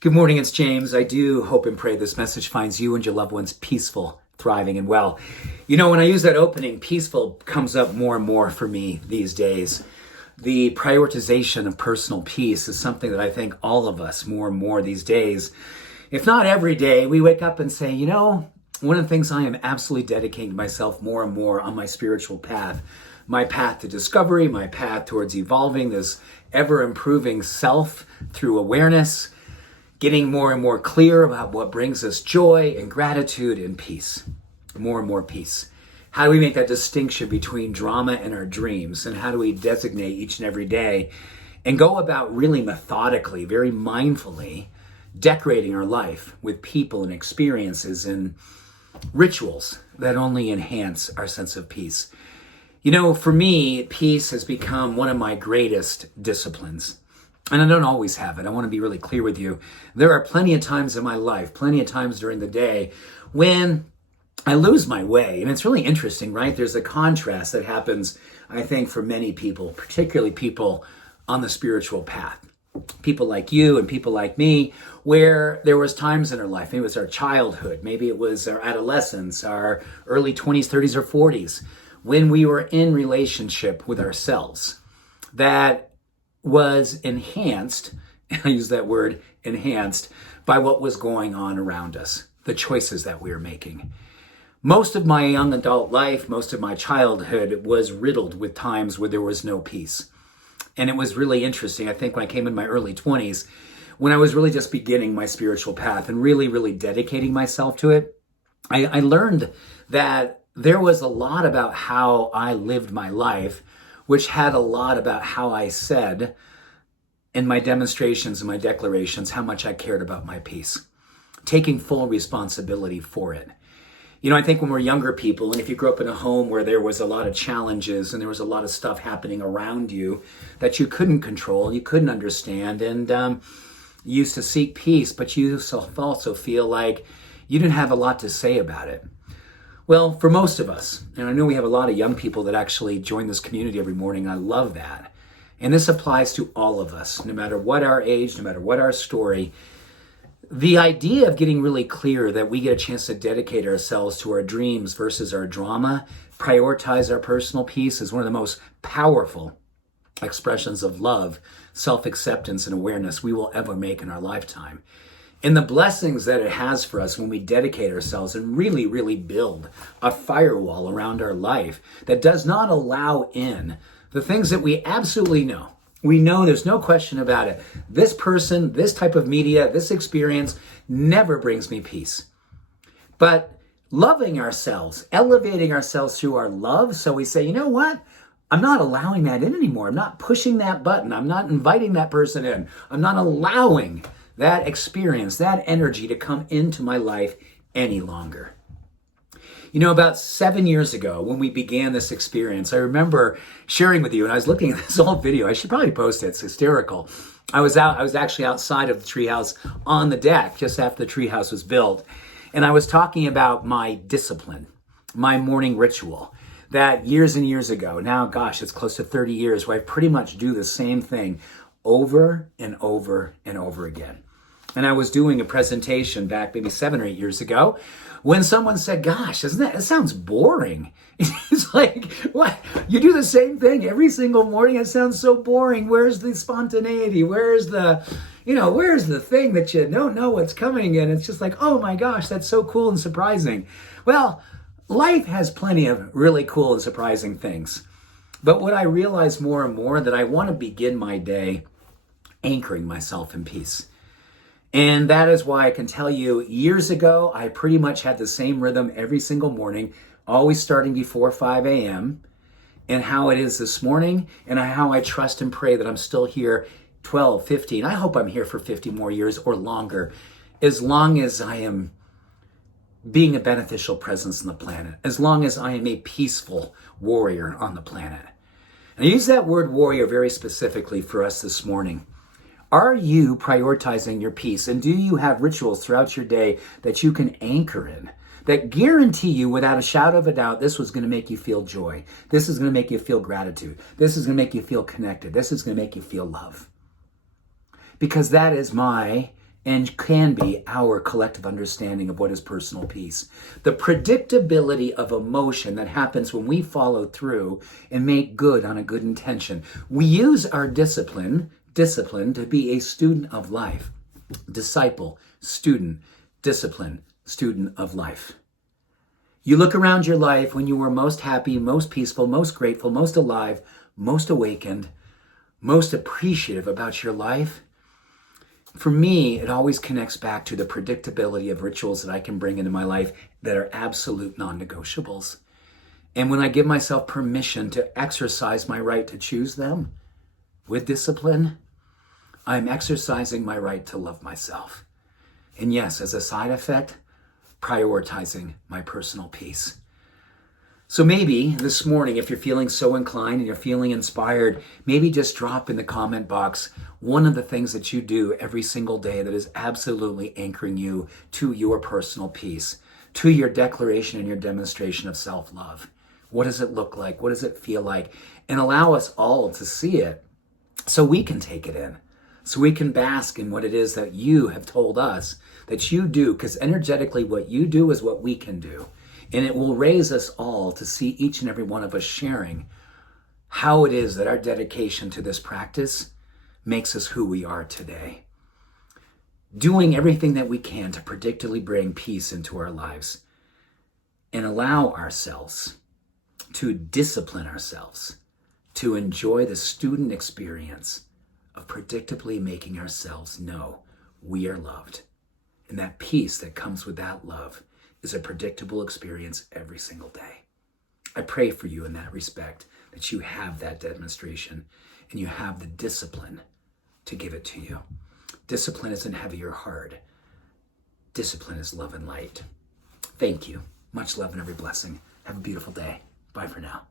Good morning, it's James. I do hope and pray this message finds you and your loved ones peaceful, thriving, and well. You know, when I use that opening, peaceful comes up more and more for me these days. The prioritization of personal peace is something that I think all of us more and more these days, if not every day, we wake up and say, you know, one of the things I am absolutely dedicating myself more and more on my spiritual path, my path to discovery, my path towards evolving this ever-improving self through awareness, getting more and more clear about what brings us joy and gratitude and peace, more and more peace. How do we make that distinction between drama and our dreams? And how do we designate each and every day and go about really methodically, very mindfully, decorating our life with people and experiences and rituals that only enhance our sense of peace? You know, for me, peace has become one of my greatest disciplines. And I don't always have it. I want to be really clear with you. There are plenty of times in my life, plenty of times during the day when I lose my way. And it's really interesting, right? There's a contrast that happens, I think, for many people, particularly people on the spiritual path. People like you and people like me, where there was times in our life, maybe it was our childhood, maybe it was our adolescence, our early 20s, 30s, or 40s, when we were in relationship with ourselves that was enhanced, I use that word, enhanced, by what was going on around us, the choices that we were making. Most of my young adult life, most of my childhood was riddled with times where there was no peace. And it was really interesting. I think when I came in my early 20s, when I was really just beginning my spiritual path and really dedicating myself to it, I learned that there was a lot about how I lived my life, which had a lot about how I said in my demonstrations and my declarations how much I cared about my peace, taking full responsibility for it. You know, I think when we're younger people, and if you grew up in a home where there was a lot of challenges and there was a lot of stuff happening around you that you couldn't control, you couldn't understand, and you used to seek peace, but you also feel like you didn't have a lot to say about it. Well, for most of us, and I know we have a lot of young people that actually join this community every morning, I love that. And this applies to all of us, no matter what our age, no matter what our story. The idea of getting really clear that we get a chance to dedicate ourselves to our dreams versus our drama, prioritize our personal peace, is one of the most powerful expressions of love, self-acceptance, and awareness we will ever make in our lifetime. And the blessings that it has for us when we dedicate ourselves and really build a firewall around our life that does not allow in the things that we absolutely know. We know, there's no question about it. This person, this type of media, this experience never brings me peace. But loving ourselves, elevating ourselves through our love, so we say, you know what? I'm not allowing that in anymore. I'm not pushing that button. I'm not inviting that person in. I'm not allowing that experience, that energy to come into my life any longer. You know, about 7 years ago, when we began this experience, I remember sharing with you, and I was looking at this old video. I should probably post it. It's hysterical. I was actually outside of the treehouse on the deck just after the treehouse was built. And I was talking about my discipline, my morning ritual, that years and years ago, now, gosh, it's close to 30 years, where I pretty much do the same thing over and over and over again. And I was doing a presentation back maybe 7 or 8 years ago when someone said, gosh, that sounds boring. It's like, what? You do the same thing every single morning? It sounds so boring. Where's the spontaneity? Where's the thing that you don't know what's coming? And it's just like, oh my gosh, that's so cool and surprising. Well, life has plenty of really cool and surprising things. But what I realize more and more, that I want to begin my day anchoring myself in peace. And that is why I can tell you, years ago, I pretty much had the same rhythm every single morning, always starting before 5 a.m., and how it is this morning, and how I trust and pray that I'm still here 12, 15. I hope I'm here for 50 more years or longer, as long as I am being a beneficial presence on the planet, as long as I am a peaceful warrior on the planet. And I use that word warrior very specifically for us this morning. Are you prioritizing your peace? And do you have rituals throughout your day that you can anchor in, that guarantee you without a shadow of a doubt, this was going to make you feel joy. This is going to make you feel gratitude. This is going to make you feel connected. This is going to make you feel love. Because that is my and can be our collective understanding of what is personal peace. The predictability of emotion that happens when we follow through and make good on a good intention. We use our discipline to be a student of life. Disciple, student, discipline, student of life. You look around your life when you were most happy, most peaceful, most grateful, most alive, most awakened, most appreciative about your life. For me, it always connects back to the predictability of rituals that I can bring into my life that are absolute non-negotiables. And when I give myself permission to exercise my right to choose them with discipline, I'm exercising my right to love myself. And yes, as a side effect, prioritizing my personal peace. So maybe this morning, if you're feeling so inclined and you're feeling inspired, maybe just drop in the comment box one of the things that you do every single day that is absolutely anchoring you to your personal peace, to your declaration and your demonstration of self-love. What does it look like? What does it feel like? And allow us all to see it so we can take it in, so we can bask in what it is that you have told us that you do, because energetically what you do is what we can do. And it will raise us all to see each and every one of us sharing how it is that our dedication to this practice makes us who we are today. Doing everything that we can to predictably bring peace into our lives and allow ourselves to discipline ourselves to enjoy the student experience of predictably making ourselves know we are loved. And that peace that comes with that love is a predictable experience every single day. I pray for you in that respect, that you have that demonstration and you have the discipline to give it to you. Discipline isn't heavy or hard. Discipline is love and light. Thank you. Much love and every blessing. Have a beautiful day. Bye for now.